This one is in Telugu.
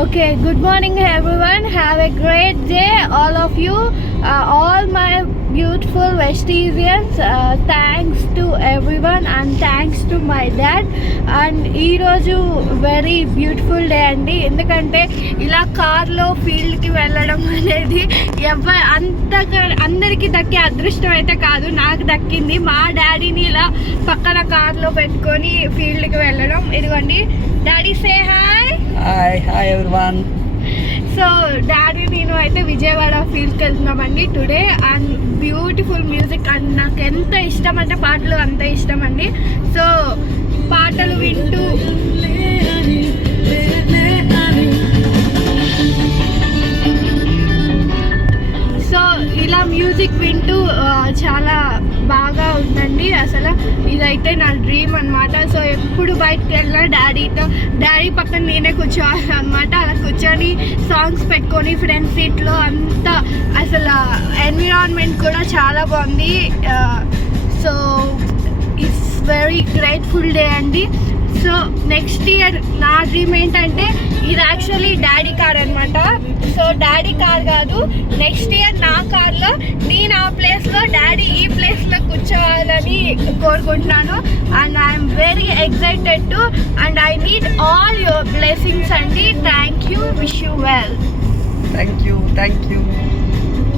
Okay, good morning everyone. Have a great day, all of you. All my beautiful Westesians. Thanks to everyone and thanks to my dad. And ఈ రోజు వెరీ బ్యూటిఫుల్ డే అండి. ఎందుకంటే ఇలా కార్లో ఫీల్డ్కి వెళ్ళడం అనేది అందరికీ దక్కే అదృష్టం అయితే కాదు, నాకు దక్కింది. మా డాడీని ఇలా పక్కన కార్లో పెట్టుకొని ఫీల్డ్కి వెళ్ళడం. ఇదిగోండి daddy, say hi. Hi everyone. So daddy నేను అయితే విజయవాడ ఫీల్డ్కి వెళ్తున్నామండి today. And beautiful music and నాకు ఎంత ఇష్టం అంటే పాటలు అంత ఇష్టం అండి. సో పాటలు వింటూ ఇలా మ్యూజిక్ వింటూ చాలా బాగా ఉందండి. అసలు ఇదైతే నా డ్రీమ్ అనమాట. సో ఎప్పుడు బయటకు వెళ్ళినా డాడీ పక్కన నేనే కూర్చోవాలి అనమాట. అలా కూర్చొని సాంగ్స్ పెట్టుకొని ఫ్రంట్ సీట్లో అంతా అసలు ఎన్విరాన్మెంట్ కూడా చాలా బాగుంది. So it's very grateful day అండి. సో నెక్స్ట్ ఇయర్ నా డ్రీమ్ ఏంటంటే ఇది యాక్చువల్లీ డాడీ కార్ అనమాట. సో డాడీ కార్ కాదు, నెక్స్ట్ ఇయర్ నా కార్లో నేను ఆ ప్లేస్లో డాడీ ఈ ప్లేస్లో కూర్చోవాలని కోరుకుంటున్నాను. And I'm very excited to and I need all your blessings అండి. Thank you, wish you well. Thank you.